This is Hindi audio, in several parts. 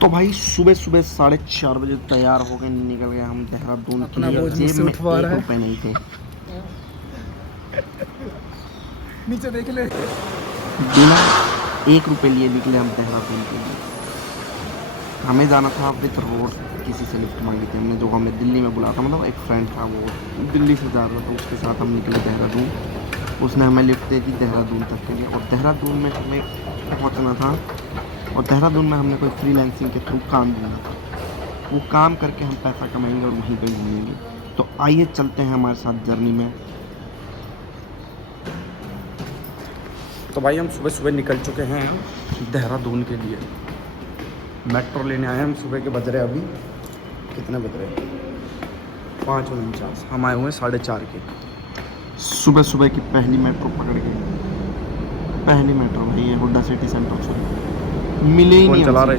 तो भाई सुबह सुबह 4:30 बजे तैयार हो गए, निकल गए हम देहरादून के लिए। बोझ जेब मुझसे में उठवा रहा है। 1 रुपए नहीं थे। नीचे देख ले। बिना 1 रुपए लिए निकले हम देहरादून के लिए। हमें जाना था विथ रोड, किसी से लिफ्ट मांगी थी हमने, जो हमें दिल्ली में बुलाया था। मतलब एक फ्रेंड था, वो दिल्ली से जा रहा था, उसके साथ हम निकले देहरादून। उसने हमें लिफ्ट दे दी देहरादून तक के लिए। और देहरादून में हमें पहुंचना था, और देहरादून में हमने कोई फ्रीलांसिंग के थ्रू काम ढूंढा था। वो काम करके हम पैसा कमाएंगे और वहीं पे घूमेंगे। तो आइए चलते हैं हमारे साथ जर्नी में। तो भाई हम सुबह सुबह निकल चुके हैं देहरादून के लिए। मेट्रो लेने आए हैं हम। सुबह के बज रहे अभी कितने बज रहे? 5:49। हम आए हुए हैं 4:30 के। सुबह सुबह की पहली मेट्रो पकड़ के, पहली मेट्रो भाई ये हुड्डा सिटी सेंटर से मिले ही नहीं। चला रहा है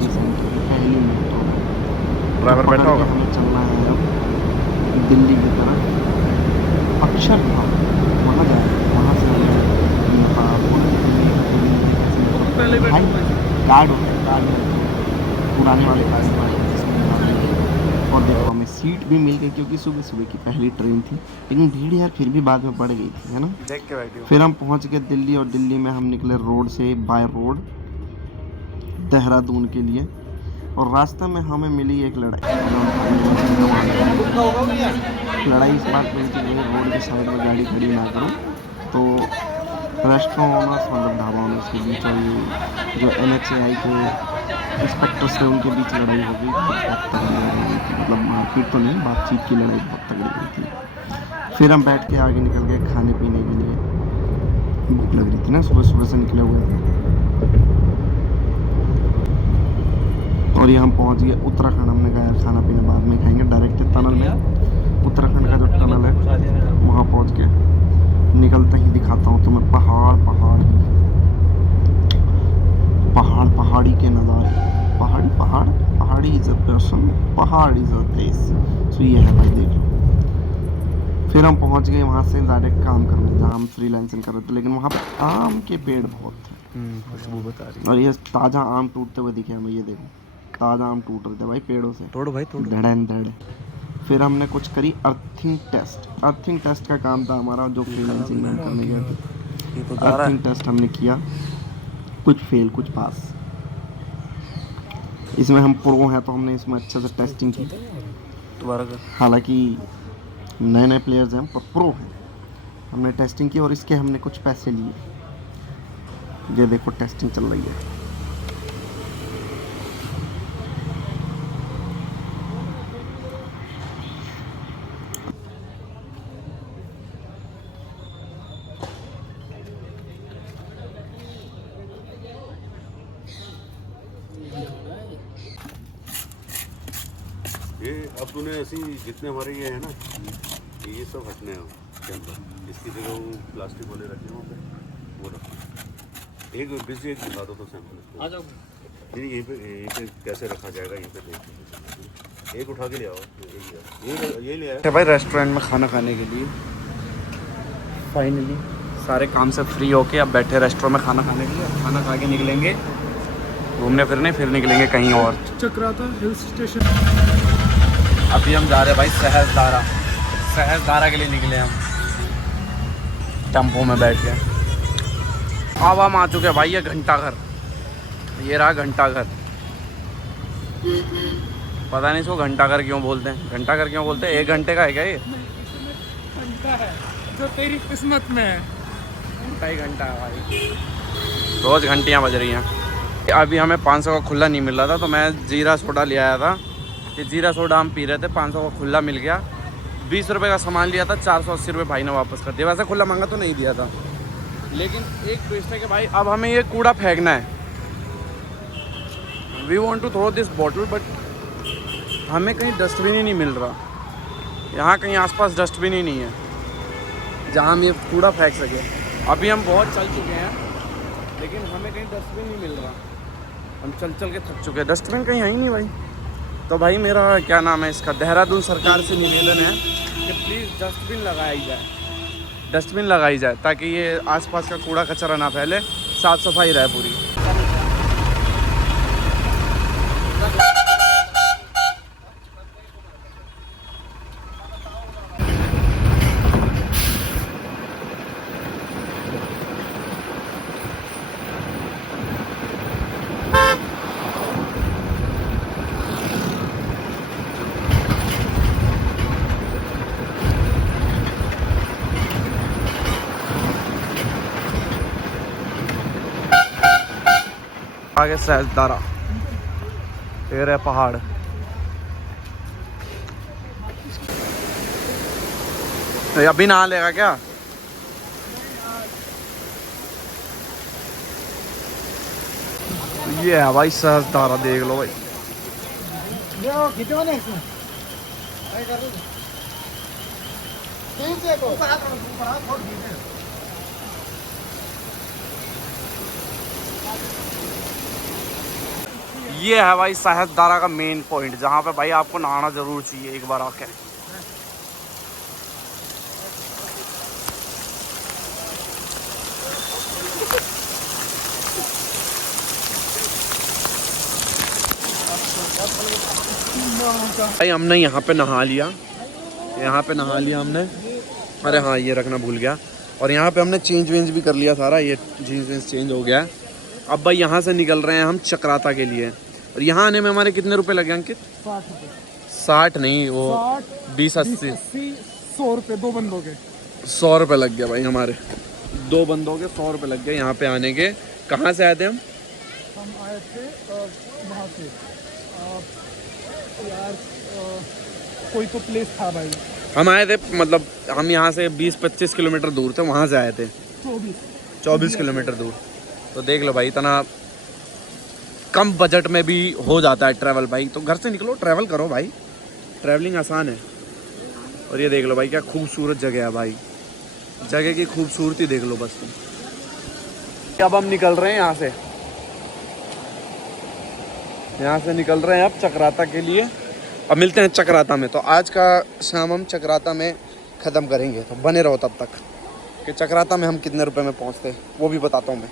पहली मेट्रो। ड्राइवर बैठा होगा। हमें चलना है अब दिल्ली की तरफ। अक्षरधाम वहाँ जाए, वहाँ से पहले कार्ड होता है, कार्ड पुराने वाले कार्ड और देखो हमें सीट भी मिल गई, क्योंकि सुबह सुबह की पहली ट्रेन थी। लेकिन भीड़ यार फिर भी बाद में बढ़ गई थी, है ना। देख के बैठे हो। फिर हम पहुंच गए दिल्ली, और दिल्ली में हम निकले रोड से, बाय रोड देहरादून के लिए। और रास्ते में हमें मिली एक लड़ाई। लड़ाई इस बात में कि रोड के साइड में गाड़ी खड़ी ना करो। तो रेस्टोरेंट ओनर्स, मतलब ढाबा ओनर्स के बीच, और ये जो NHAI के इंस्पेक्टर्स थे उनके बीच लड़ाई हो गई। मतलब मारपीट तो नहीं, बातचीत की लड़ाई बहुत तगड़ी हुई थी। फिर हम बैठ के आगे निकल गए खाने पीने के लिए। भूख लग रही थी ना, सुबह सुबह से निकले हुए थे। और ये हम पहुंच गए उत्तराखंड। हमने कहा खाना पीना बाद में खाएंगे, डायरेक्ट टनल में। उत्तराखंड का जो टनल है वहाँ पहुंच गए। निकलते ही दिखाता हूँ तुम्हें पहाड़ पहाड़ी के नज़ारे। पहाड़ी इज अ पर्सन, पहाड़ इज अ प्लेस। सो ये है भाई, देख लो। फिर हम पहुंच गए वहाँ से डायरेक्ट काम करने, जहाँ हम फ्रीलांसिंग कर रहे थे। लेकिन वहाँ पर आम के पेड़ बहुत थे, खुशबू बता रही। और ये ताज़ा आम टूटते हुए दिखे हमें। ये देखो ताज़ा आम टूट रहे थे भाई पेड़ों से, तोड़ भाई तोड़। धड़। फिर हमने कुछ करी अर्थिंग टेस्ट का काम था हमारा, जो फ्रीलांसिंग में करने गए थे। अर्थिंग टेस्ट हमने किया, कुछ फेल कुछ पास। इसमें हम प्रो हैं, तो हमने इसमें अच्छे से टेस्टिंग की। हालांकि नए प्लेयर्स हैं पर प्रो हैं। हमने टेस्टिंग की और इसके हमने कुछ पैसे लिए। ये देखो टेस्टिंग चल रही है। ये अब तूने ऐसी जितने हमारे ये है ना, ये सब हटने हैं के अंदर। इसकी जगह वो प्लास्टिक वाले रखे हैं वहाँ पे, वो रखो। एक बिजी एक दिखा दो तो सैंपल आ जाओ। नहीं यहीं पे कैसे रखा जाएगा, यहीं पे देख। एक उठा के ले आओ। ये ले आया भाई रेस्टोरेंट में खाना खाने के लिए। फाइनली सारे काम से फ्री होके अब बैठे रेस्टोरेंट में खाना खाने के लिए। खाना खा के निकलेंगे घूमने फिरने, फिर निकलेंगे कहीं और। Chakrata hill station. अभी हम जा रहे हैं भाई सहसदारा के लिए निकले हम टेम्पो में बैठ के। अब हम आ चुके हैं भाई, ये घंटाघर। ये रहा घंटाघर। पता नहीं इसको घंटाघर क्यों बोलते हैं। घंटाघर क्यों बोलते हैं? 1 घंटे का है क्या ये? घंटा है जो तेरी किस्मत में है। घंटा ही घंटा है भाई, रोज़ घंटियाँ बज रही हैं। अभी हमें 500 का खुला नहीं मिल रहा था, तो मैं जीरा सोडा ले आया था। ये जीरा सोडा हम पी रहे थे, 500 का खुला मिल गया। 20 रुपये का सामान लिया था, 480 रुपये भाई ने वापस कर दिया। वैसे खुला मांगा तो नहीं दिया था, लेकिन एक ट्विस्ट है कि भाई अब हमें ये कूड़ा फेंकना है। We want to throw this bottle, but हमें कहीं डस्टबिन ही नहीं मिल रहा। यहाँ कहीं आसपास डस्टबिन ही नहीं है जहाँ हम ये कूड़ा फेंक सके। अभी हम बहुत चल चुके हैं, लेकिन हमें कहीं डस्टबिन नहीं मिल रहा। हम चल के थक चुके हैं, डस्टबिन कहीं है ही नहीं भाई। तो भाई मेरा क्या नाम है इसका, देहरादून सरकार से निवेदन है कि प्लीज़ डस्टबिन लगाई जाए, ताकि ये आसपास का कूड़ा कचरा ना फैले, साफ़ सफाई रहे पूरी। आगे सहस्त्रधारा, ये रहे पहाड़। अभी नहा लेगा क्या? ये है भाई सहस्त्रधारा, देख लो भाई। ये है भाई सहस्त्रधारा का मेन पॉइंट, जहाँ पे भाई आपको नहाना जरूर चाहिए एक बार आके। भाई हमने यहाँ पे नहा लिया, हमने। अरे हाँ, ये रखना भूल गया। और यहाँ पे हमने चेंज वेंज भी कर लिया सारा, ये जीन्स वेंस चेंज हो गया है। अब भाई यहाँ से निकल रहे हैं हम चक्राता के लिए। और यहाँ आने में हमारे कितने रुपए लगे अंकित? 60 नहीं, वो 20-80 100 रुपये 2 बंदों के। 100 रुपये लग गया भाई हमारे 2 बंदों के, 100 रुपये लग गए यहाँ पे आने के। कहाँ से आए थे हम? हम आए थे वहाँ से यार कोई तो प्लेस था भाई। हम आए थे, मतलब हम यहाँ से 20-25 किलोमीटर दूर थे, वहाँ से आए थे 24 किलोमीटर दूर। तो देख लो भाई, इतना कम बजट में भी हो जाता है ट्रैवल भाई। तो घर से निकलो, ट्रैवल करो भाई, ट्रैवलिंग आसान है। और ये देख लो भाई, क्या खूबसूरत जगह है भाई, जगह की खूबसूरती देख लो बस तुम। अब हम निकल रहे हैं यहाँ से निकल रहे हैं अब चक्राता के लिए। अब मिलते हैं चक्राता में। तो आज का शाम हम चक्राता में ख़त्म करेंगे, तो बने रहो तब तक कि चक्राता में हम कितने रुपए में पहुँचते हैं वो भी बताता हूँ मैं।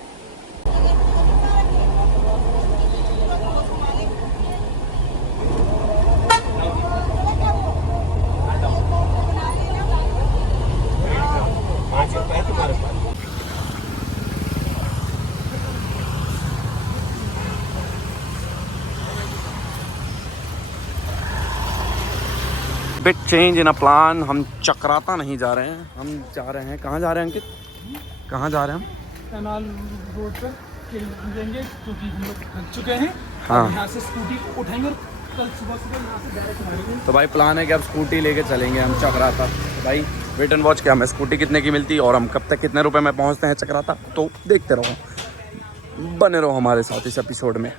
Bit change in a plan, हम चक्राता नहीं जा रहे हैं, हम जा रहे हैं, कहाँ जा रहे हैं अंकित? कहाँ जा रहे हैं हम? कैनाल रोड पर जाएंगे क्योंकि हम लोग थक चुके हैं। हाँ। यहाँ से स्कूटी उठाएंगे और कल सुबह यहाँ से डायरेक्ट मारेंगे। तो भाई प्लान है कि अब स्कूटी लेके चलेंगे हम चक्राता। तो भाई वेट एंड वॉच, क्या हमें स्कूटी कितने की मिलती है और हम कब तक कितने रुपए में पहुँचते हैं चक्राता, तो देखते रहो, बने रहो हमारे साथ इस एपिसोड में।